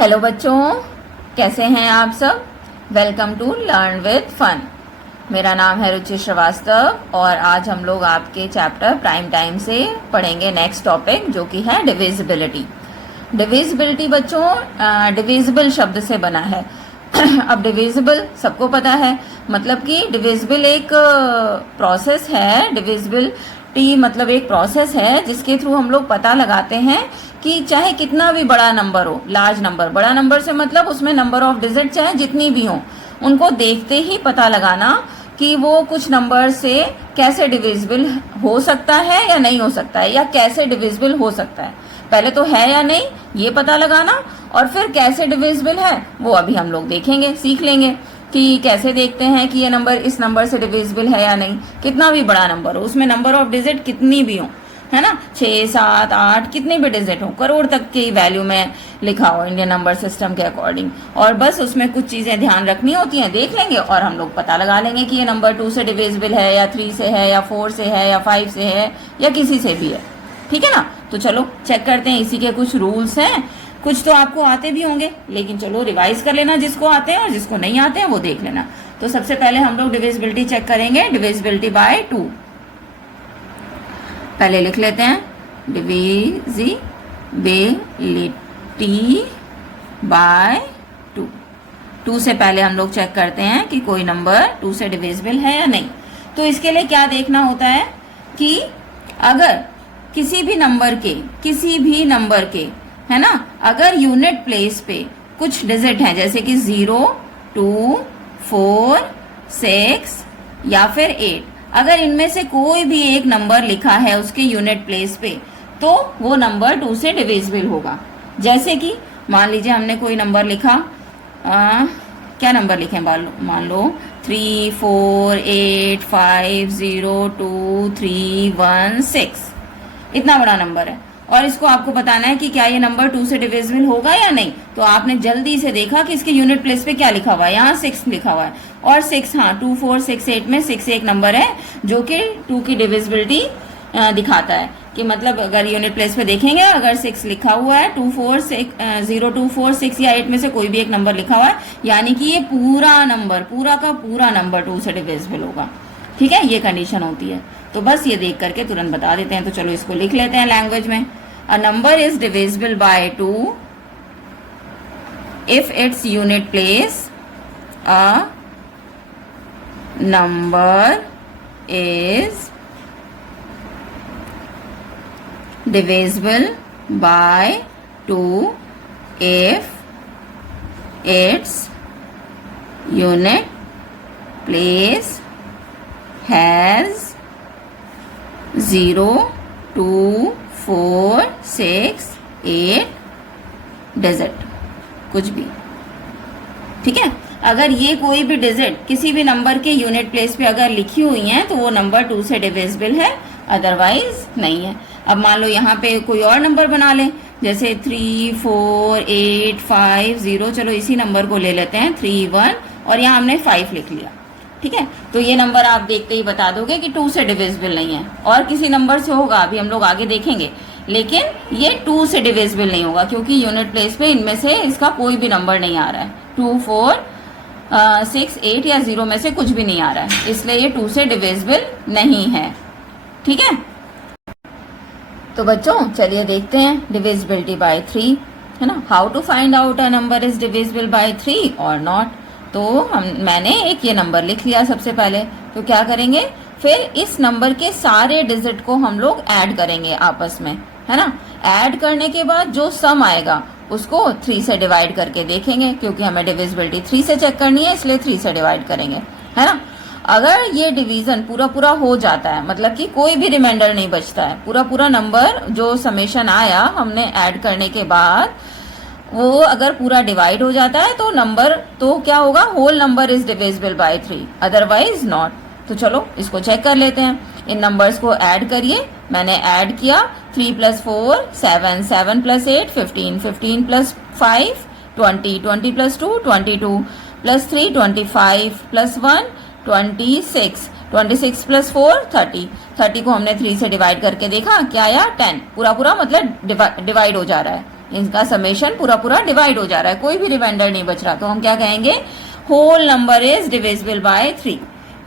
Hello बच्चों, कैसे हैं आप सब। Welcome to learn with fun. मेरा नाम है रुचि श्रीवास्तव और आज हम लोग आपके चैप्टर प्राइम टाइम से पढ़ेंगे नेक्स्ट टॉपिक, जो कि है डिविजिबिलिटी। डिविजिबिलिटी बच्चों डिविजिबल शब्द से बना है। अब डिविजिबल सबको पता है, मतलब कि डिविजिबल एक प्रोसेस है। डिविजिबिलिटी मतलब एक प्रोसेस है जिसके थ्रू हम लोग पता लगाते हैं कि चाहे कितना भी बड़ा नंबर हो, लार्ज नंबर, बड़ा नंबर से मतलब उसमें नंबर ऑफ डिजिट चाहे जितनी भी हो, उनको देखते ही पता लगाना कि वो कुछ नंबर से कैसे डिविजिबल हो सकता है या नहीं हो सकता है, या कैसे डिविजिबल हो सकता है। पहले तो है या नहीं ये पता लगाना, और फिर कैसे डिविजिबल है वो अभी हम लोग देखेंगे, सीख लेंगे कि कैसे देखते हैं कि ये नंबर इस नंबर से डिविजिबल है या नहीं। कितना भी बड़ा नंबर हो, उसमें नंबर ऑफ डिजिट कितनी भी हो, है ना, 6, 7, 8 कितने भी डिजिट हो, करोड़ तक की वैल्यू में लिखा हो इंडियन नंबर सिस्टम के अकॉर्डिंग, और बस उसमें कुछ चीजें ध्यान रखनी होती हैं, देख लेंगे और हम लोग पता लगा लेंगे कि ये नंबर 2 से डिविजिबल है या 3 से है या 4 से है या 5 से है या किसी से भी है। ठीक है ना। तो चलो चेक करते हैं, इसी के कुछ रूल्स हैं। कुछ तो आपको आते भी होंगे, लेकिन चलो रिवाइज कर लेना जिसको आते हैं, और जिसको नहीं आते हैं वो देख लेना। तो सबसे पहले हम लोग डिविजिबिलिटी चेक करेंगे, डिविजिबिलिटी बाय 2। पहले लिख लेते हैं डिविजिबिलिटी बाय 2। 2 से पहले हम लोग चेक करते हैं कि कोई नंबर 2 से डिविजिबल है या नहीं। तो इसके लिए क्या देखना होता है कि अगर किसी भी नंबर के है ना, अगर यूनिट प्लेस पे कुछ डिजिट हैं, जैसे कि 0, 2, 4, 6 या फिर 8, अगर इनमें से कोई भी एक नंबर लिखा है उसके यूनिट प्लेस पे, तो वो नंबर 2 से डिविजिबल होगा। जैसे कि मान लीजिए हमने कोई नंबर लिखा, क्या नंबर लिखे, मान लो 3, 4, 8, 5, 0, 2, 3, 1, 6। इतना बड़ा नंबर है और इसको आपको बताना है कि क्या ये नंबर 2 से डिविजिबल होगा या नहीं। तो आपने जल्दी से देखा कि इसके यूनिट प्लेस पे क्या लिखा हुआ है, यहाँ 6 लिखा हुआ है, और 6 हाँ 2, 4, 6, 8 में 6 एक नंबर है जो कि 2 की डिविजिबिलिटी दिखाता है। कि मतलब अगर यूनिट प्लेस पे देखेंगे, अगर 6 लिखा हुआ है, 2, 4, 6, 0, 2, 4, 6 या 8 में से कोई भी एक नंबर लिखा हुआ है, यानी कि ये पूरा नंबर, पूरा का पूरा नंबर 2 से डिविजिबल होगा। ठीक है, ये कंडीशन होती है। तो बस ये देख करके तुरंत बता देते हैं। तो चलो इसको लिख लेते हैं लैंग्वेज में। A number is divisible by 2 if its unit place, a number is divisible by 2 if its unit place has 0, 2, 4, 6, 8 digit, कुछ भी। ठीक है, अगर ये कोई भी डिजिट किसी भी नंबर के यूनिट प्लेस पे अगर लिखी हुई हैं तो वो नंबर 2 से डिविजिबल है, अदरवाइज नहीं है। अब मान लो यहाँ पे कोई और नंबर बना लें, जैसे 3, 4, 8, 5, 0, चलो इसी नंबर को ले लेते हैं 3, 1, और यहाँ हमने 5 लिख लिया। ठीक है, तो ये नंबर आप देखते ही बता दोगे कि 2 से डिविजिबल नहीं है, और किसी नंबर से होगा, अभी हम लोग आगे देखेंगे, लेकिन ये 2 से डिविजिबल नहीं होगा क्योंकि यूनिट प्लेस पे इनमें से इसका कोई भी नंबर नहीं आ रहा है। 2, 4, 6, 8 या 0 में से कुछ भी नहीं आ रहा है, इसलिए ये 2 से डिविजिबल नहीं है। ठीक है, तो बच्चों चलिए देखते हैं डिविजिबिलिटी बाय 3, है ना। How to find out a number is divisible by 3 और नॉट। तो मैंने एक ये नंबर लिख लिया सबसे पहले, तो क्या करेंगे, फिर इस नंबर के सारे डिजिट को हम लोग ऐड करेंगे आपस में, है ना। ऐड करने के बाद जो सम आएगा उसको 3 से डिवाइड करके देखेंगे, क्योंकि हमें डिविजिबिलिटी 3 से चेक करनी है, इसलिए 3 से डिवाइड करेंगे, है ना। अगर ये डिवीजन पूरा पूरा हो जाता है, मतलब कि कोई भी रिमाइंडर नहीं बचता है, पूरा पूरा नंबर जो समेशन आया हमने ऐड करने के बाद वो अगर पूरा डिवाइड हो जाता है तो नंबर तो क्या होगा, whole number is divisible by 3, otherwise not. तो चलो इसको चेक कर लेते हैं। इन नंबर्स को ऐड करिए। मैंने ऐड किया 3 + 4 7, 7 + 8 15, 15 + 5 20, 20 + 2 22 + 3 25 + 1 26, 26 + 4 30, 30 को हमने 3 से डिवाइड करके देखा, क्या आया 10, पूरा पूरा मतलब डिवाइड हो जा रहा है, इनका समेशन पूरा पूरा डिवाइड हो जा रहा है, कोई भी रिमाइंडर नहीं बच रहा, तो हम क्या कहेंगे, whole number is divisible by 3।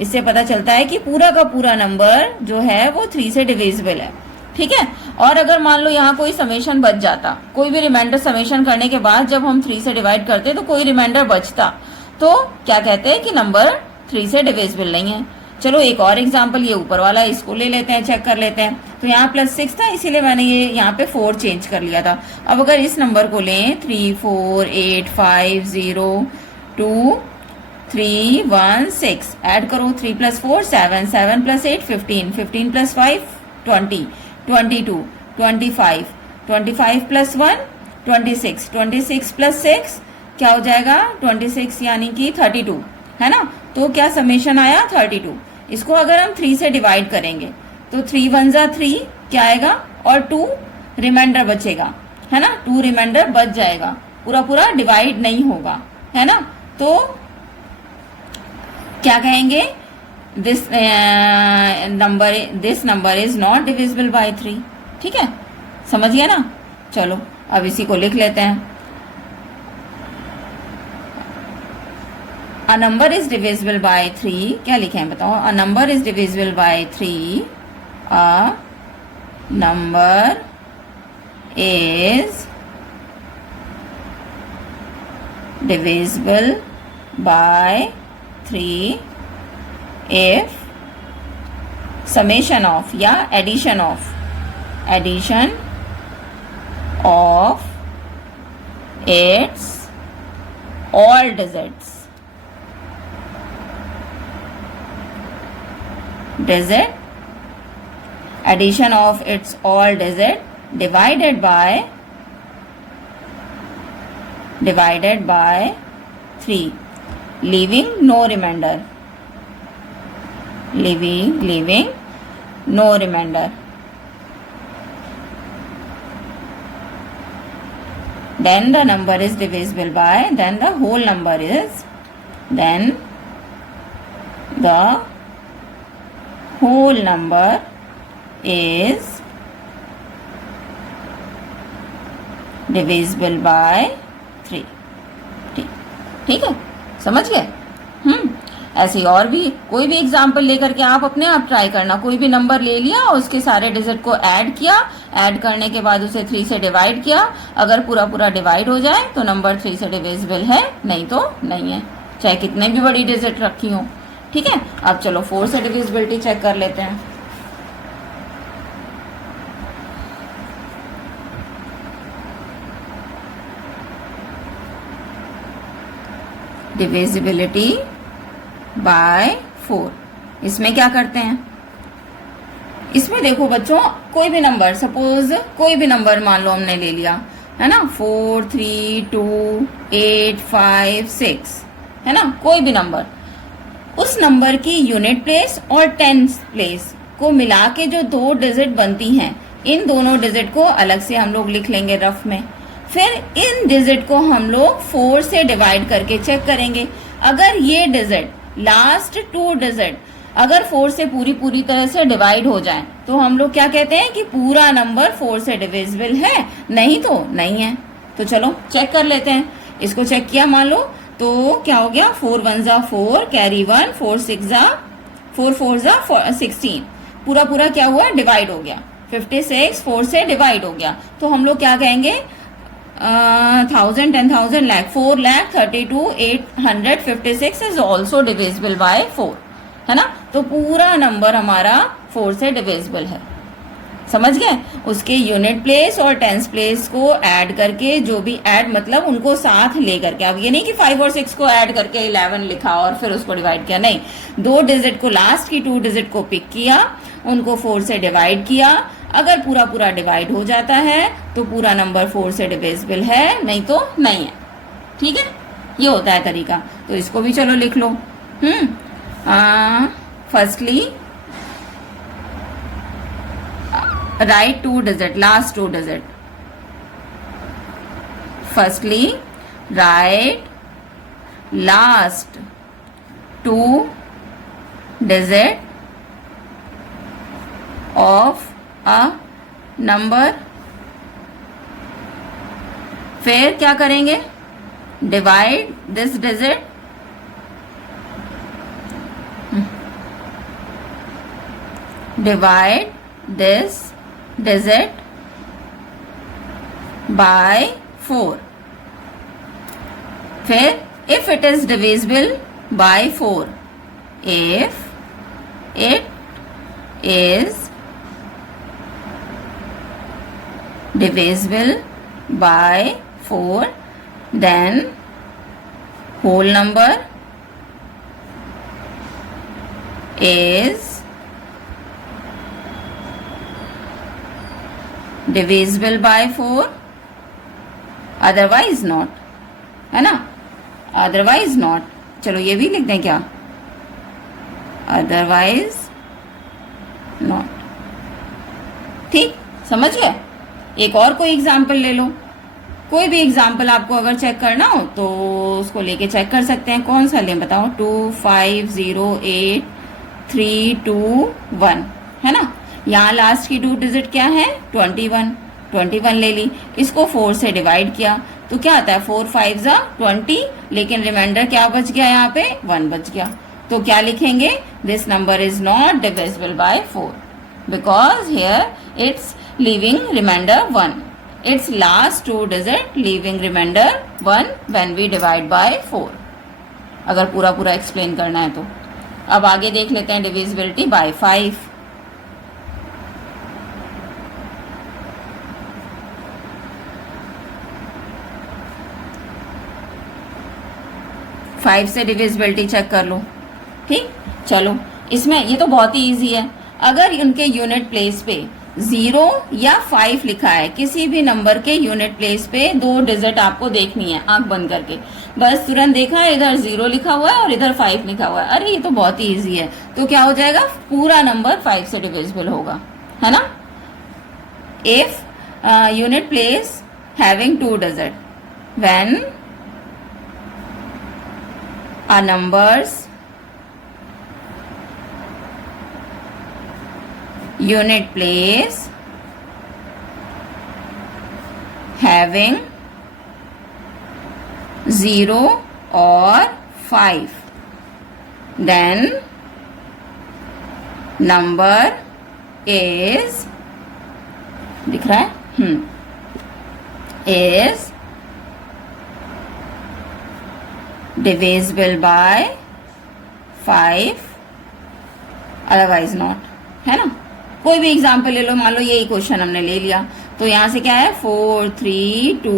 इससे पता चलता है कि पूरा का पूरा नंबर जो है वो 3 से डिविजिबल है। ठीक है, और अगर मान लो यहाँ कोई समेशन बच जाता, कोई भी रिमाइंडर समेशन करने के बाद जब हम 3 से डिवाइड करते तो कोई रिमाइंडर बचता, तो क्या कहते हैं कि नंबर 3 से डिविजिबल नहीं है। चलो एक और एग्जांपल, ये ऊपर वाला, इसको ले लेते हैं, चेक कर लेते हैं। तो यहाँ +6 था, इसीलिए मैंने ये यहाँ पे 4 चेंज कर लिया था। अब अगर इस नंबर को लें 3 4 8 5 0 2 3 1 6, ऐड करो, 3 + 4 7 7 + 8 15 15 + 5 20 22 25 25 + 1 26 26 + 6 क्या हो जाएगा, 26 यानी कि 32, है ना। तो क्या समेशन आया, 32। इसको अगर हम 3 से डिवाइड करेंगे तो 3 1 जा 3 क्या आएगा, और 2 रिमाइंडर बचेगा, है ना, 2 रिमाइंडर बच जाएगा, पूरा पूरा डिवाइड नहीं होगा, है ना। तो क्या कहेंगे, this number is not divisible by 3। ठीक है, समझ गया ना। चलो अब इसी को लिख लेते हैं। A number is divisible by 3, क्या लिखे हैं बताओ, a number is divisible by 3, a number is divisible by 3 if summation of या addition of its all digits addition of its all digit divided by 3 leaving no remainder, leaving no remainder, then the number is divisible by, then the whole number is, then the whole number is divisible by 3। ठीक है, समझ गए। ऐसे ही और भी कोई भी example लेकर के आप अपने आप ट्राई करना। कोई भी नंबर ले लिया, उसके सारे डिजिट को ऐड किया, ऐड करने के बाद उसे 3 से डिवाइड किया, अगर पूरा पूरा डिवाइड हो जाए तो नंबर 3 से डिविजिबल है, नहीं तो नहीं है, चाहे कितने भी बड़ी डिजिट रखी हो। ठीक है, अब चलो 4 से डिविजिबिलिटी चेक कर लेते हैं। डिविजिबिलिटी बाय 4, इसमें क्या करते हैं, इसमें देखो बच्चों, कोई भी नंबर, सपोज कोई भी नंबर मान लो हमने ले लिया, है ना, 4 3 2 8 5 6, है ना, कोई भी नंबर, उस नंबर की यूनिट प्लेस और टेंस प्लेस को मिला के जो 2 डिजिट बनती हैं, इन दोनों डिजिट को अलग से हम लोग लिख लेंगे रफ में। फिर इन डिजिट को हम लोग 4 से डिवाइड करके चेक करेंगे। अगर ये डिजिट, लास्ट 2 डिजिट अगर 4 से पूरी तरह से डिवाइड हो जाए तो हम लोग क्या कहते हैं कि पूरा नंबर 4 से डिविजिबल है, नहीं तो नहीं है। तो चलो चेक कर लेते हैं। इसको चेक किया मान लो तो क्या हो गया, 4 1 जा 4 कैरी 1, 4 6 जा 4 4 जा 16, पूरा पूरा क्या हुआ, डिवाइड हो गया। 56 4 से डिवाइड हो गया, तो हम लोग क्या कहेंगे, 1000 10,000 lakh 4 lakh 32,856 is also divisible by 4, है ना। तो पूरा नंबर हमारा 4 से डिविजिबल है, समझ गए। उसके यूनिट प्लेस और टेंस प्लेस को ऐड करके, जो भी ऐड मतलब उनको साथ ले करके, अब ये नहीं कि 5 और 6 को ऐड करके 11 लिखा और फिर उसको डिवाइड किया, नहीं, 2 डिजिट को, लास्ट की 2 डिजिट को पिक किया, उनको 4 से डिवाइड किया। अगर पूरा पूरा डिवाइड हो जाता है तो पूरा नंबर 4 से डिविजिबल है, नहीं तो नहीं है। ठीक है, ये होता है तरीका। तो इसको भी चलो लिख लो। Firstly write 2 digit, last 2 digit. Firstly write last 2 digit of a number फिर क्या करेंगे, divide this digit, divide this digit by 4. फिर if it is divisible by 4, if it is divisible by 4, then whole number is divisible by 4, otherwise not, है ना, otherwise not. चलो ये भी लिख दें क्या, otherwise not. ठीक, समझ गए। एक और कोई एग्जाम्पल ले लो, कोई भी एग्जाम्पल आपको अगर चेक करना हो तो उसको लेके चेक कर सकते हैं। कौन सा लें बताओ, 2 5 0 8 3 2 1, है ना। यहाँ लास्ट की 2 डिजिट क्या है, 21 ले ली, इसको 4 से डिवाइड किया तो क्या आता है, 4 5 जा 20, लेकिन रिमाइंडर क्या बच गया, यहाँ पे 1 बच गया। तो क्या लिखेंगे, this number is not divisible by 4 because here it's leaving remainder 1, it's last 2 digit leaving remainder 1 when we divide by 4, अगर पूरा एक्सप्लेन करना है तो। अब आगे देख लेते हैं डिविजिबिलिटी बाय 5। 5 से डिविजिबिलिटी चेक कर लो। ठीक, चलो इसमें ये तो बहुत ही इजी है। अगर उनके यूनिट प्लेस पे 0 या 5 लिखा है, किसी भी नंबर के यूनिट प्लेस पे 2 डिजिट आपको देखनी है आंख बंद करके, बस तुरंत देखा है इधर 0 लिखा हुआ है और इधर 5 लिखा हुआ है, अरे ये तो बहुत ही इजी है, तो क्या हो जाएगा, पूरा नंबर 5 से डिविजिबल होगा, है ना। If unit place having 2 digit, when are numbers unit place having 0 or 5, then number is, दिख रहा है, is divisible by 5, otherwise not, है ना। कोई भी एग्जाम्पल ले लो, मान लो यही क्वेश्चन हमने ले लिया, तो यहाँ से क्या है, 4 3 2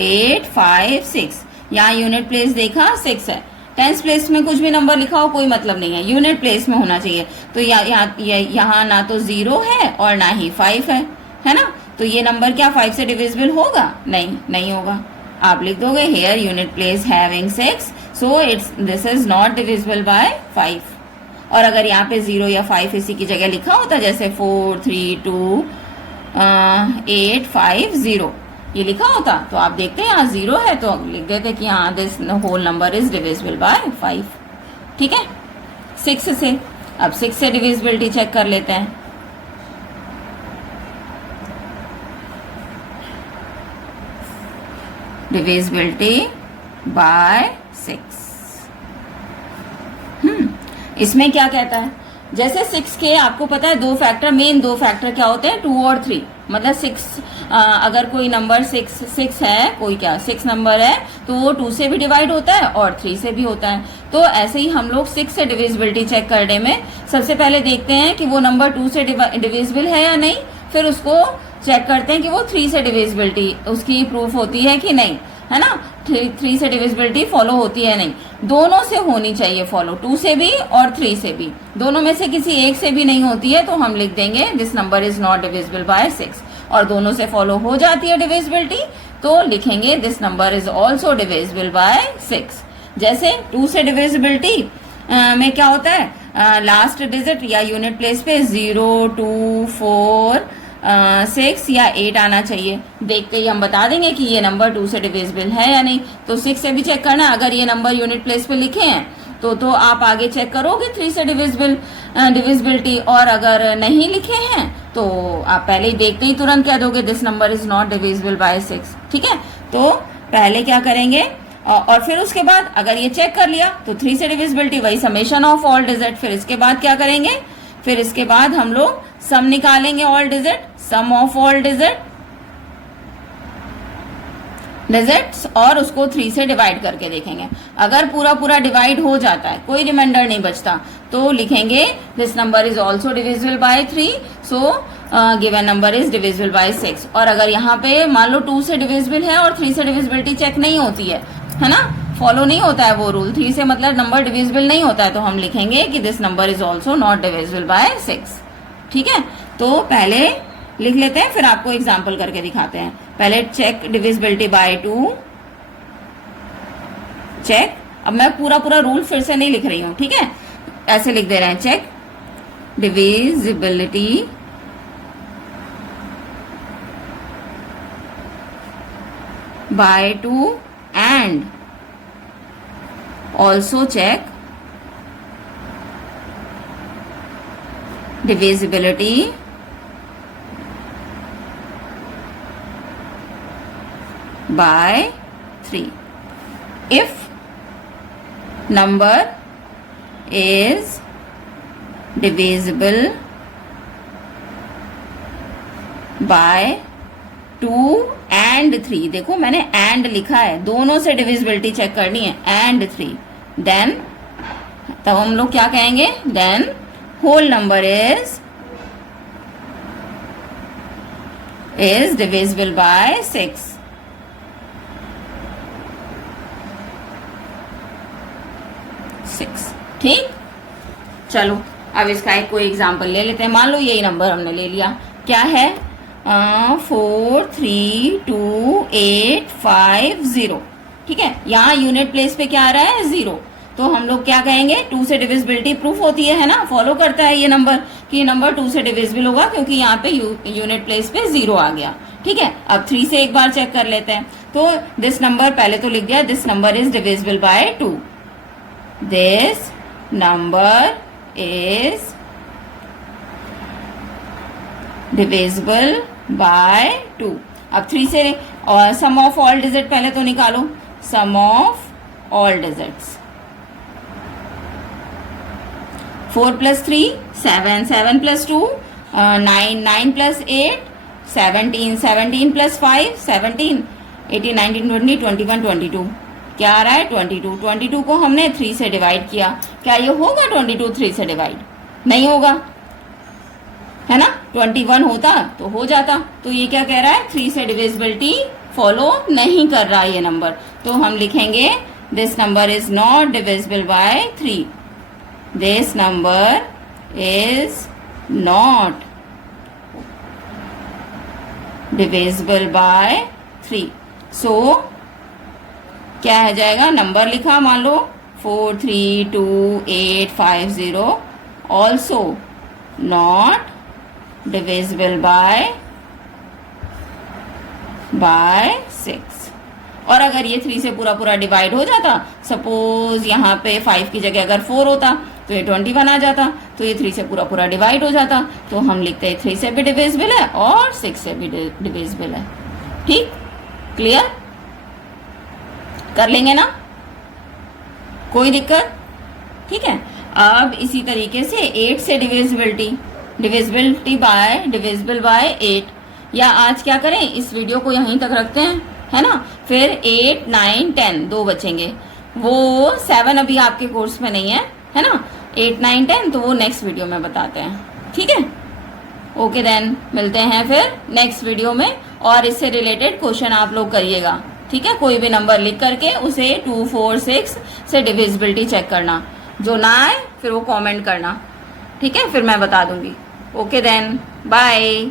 8 5 6, यहाँ यूनिट प्लेस देखा 6 है, टेंस प्लेस में कुछ भी नंबर लिखा हो कोई मतलब नहीं है, यूनिट प्लेस में होना चाहिए। तो यहाँ ना तो 0 है और ना ही 5 है ना। तो ये नंबर क्या 5 से डिविजिबल होगा, नहीं होगा। आप लिख दोगे here unit place having 6, so it's this is not divisible by 5। और अगर यहाँ पे 0 या 5 इसी की जगह लिखा होता, जैसे 4 3 2 8 5 0 ये लिखा होता, तो आप देखते हैं यहाँ 0 है तो लिख देते कि हाँ this whole number is divisible by 5। ठीक है, 6 से, अब 6 से डिविजिबिलिटी चेक कर लेते हैं। डिविजिबिलिटी बाय 6, इसमें क्या कहता है, जैसे 6 के आपको पता है 2 फैक्टर, मेन 2 फैक्टर क्या होते हैं, 2 और 3, मतलब 6 अगर कोई नंबर 6 है, कोई क्या 6 नंबर है तो वो 2 से भी डिवाइड होता है और 3 से भी होता है। तो ऐसे ही हम लोग 6 से डिविजिबिलिटी चेक करने में सबसे पहले देखते हैं कि वो नंबर 2 से डिविजिबल है या नहीं, फिर उसको चेक करते हैं कि वो 3 से डिविजिबिलिटी उसकी प्रूफ होती है कि नहीं, है ना। 3 से डिविजिबिलिटी फॉलो होती है नहीं, दोनों से होनी चाहिए फॉलो, 2 से भी और 3 से भी, दोनों में से किसी एक से भी नहीं होती है तो हम लिख देंगे this number is not divisible by 6। और दोनों से फॉलो हो जाती है डिविजिबिलिटी तो लिखेंगे this number is also divisible by 6। जैसे 2 से डिविजिबिलिटी में क्या होता है, लास्ट डिजिट या यूनिट प्लेस पे 0 2 4 6 या 8 आना चाहिए, देखते ही हम बता देंगे कि ये नंबर 2 से डिविजिबल है या नहीं। तो 6 से भी चेक करना, अगर ये नंबर यूनिट प्लेस पे लिखे हैं तो आप आगे चेक करोगे 3 से डिविजिबिलिटी, और अगर नहीं लिखे हैं तो आप पहले ही देखते ही तुरंत कह दोगे this number is not divisible by 6। ठीक है, तो पहले क्या करेंगे और फिर उसके बाद अगर ये चेक कर लिया तो 3 से डिविजिबिलिटी वही समेशन ऑफ ऑल डिजिट। फिर इसके बाद क्या करेंगे, फिर इसके बाद हम लोग सम निकालेंगे all digit, sum of all digits और उसको 3 से डिवाइड करके देखेंगे। अगर पूरा पूरा डिवाइड हो जाता है, कोई रिमाइंडर नहीं बचता, तो लिखेंगे this number is also divisible by 3, so given number is divisible by 6। और अगर यहाँ पे मान लो 2 से डिविजिबल है और 3 से डिविजिबिलिटी चेक नहीं होती है ना, फॉलो नहीं होता है वो रूल, 3 से मतलब नंबर डिविजिबल नहीं होता है, तो हम लिखेंगे कि this number is also not divisible by 6। ठीक है, तो पहले लिख लेते हैं, फिर आपको एग्जाम्पल करके दिखाते हैं। पहले चेक डिविजिबिलिटी बाय 2, चेक। अब मैं पूरा पूरा रूल फिर से नहीं लिख रही हूं, ठीक है, ऐसे लिख दे रहे हैं, check divisibility by 2 and also check divisibility by 3 if number is divisible by 2 and 3, देखो मैंने and लिखा है, दोनों से डिविजिबिलिटी चेक करनी है, and 3, देन तब हम लोग क्या कहेंगे, then whole number is divisible by 6। ठीक, चलो अब इसका एक कोई एग्जाम्पल ले लेते हैं। मान लो यही नंबर हमने ले लिया, क्या है 43285 ठीक है, यहाँ यूनिट प्लेस पे क्या आ रहा है 0, तो हम लोग क्या कहेंगे, 2 से डिविजिबिलिटी प्रूफ होती है ना, फॉलो करता है ये नंबर कि ये नंबर 2 से डिविजिबल होगा क्योंकि यहाँ पे यूनिट प्लेस पे 0 आ गया। ठीक है, अब 3 से एक बार चेक कर लेते हैं, तो दिस नंबर पहले तो लिख दिया, this number is divisible bye 2, this number is divisible bye 2। अब 3 से और सम ऑफ ऑल डिजिट पहले तो निकालो, सम ऑफ ऑल डिजिट्स, 4 + 3 7, 7 + 2 9, 9 + 8 17, 17 + 5 17, 18 19 20 21 22, क्या आ रहा है 22। 22 को हमने 3 से डिवाइड किया, क्या ये होगा 22 3 से डिवाइड? नहीं होगा, है ना, 21 होता तो हो जाता। तो ये क्या कह रहा है, 3 से डिविजिबिलिटी फॉलो नहीं कर रहा ये नंबर, तो हम लिखेंगे this number is not divisible by 3, this number is not divisible by 3। सो क्या हो जाएगा, नंबर लिखा मान लो 43285 ऑल्सो नॉट डिविजिबल बाय 6। और अगर ये 3 से पूरा पूरा डिवाइड हो जाता, सपोज यहाँ पे 5 की जगह अगर 4 होता तो ये 21 आ जाता, तो ये 3 से पूरा पूरा डिवाइड हो जाता, तो हम लिखते हैं 3 से भी डिविजिबल है और 6 से भी डिविजिबल है। ठीक, क्लियर कर लेंगे ना, कोई दिक्कत? ठीक है, अब इसी तरीके से 8 से डिविजिबिलिटी बाय डिविजिबल बाय 8, या आज क्या करें, इस वीडियो को यहीं तक रखते हैं, है ना, फिर 8 9 10 दो बचेंगे, वो 7 अभी आपके कोर्स में नहीं है ना, 8 9 10 तो वो नेक्स्ट वीडियो में बताते हैं। ठीक है, ओके देन, मिलते हैं फिर नेक्स्ट वीडियो में, और इससे रिलेटेड क्वेश्चन आप लोग करिएगा। ठीक है, कोई भी नंबर लिख करके उसे 2 4 6 से डिविजिबिलिटी चेक करना, जो ना आए फिर वो कमेंट करना। ठीक है, फिर मैं बता दूंगी। Okay then, bye.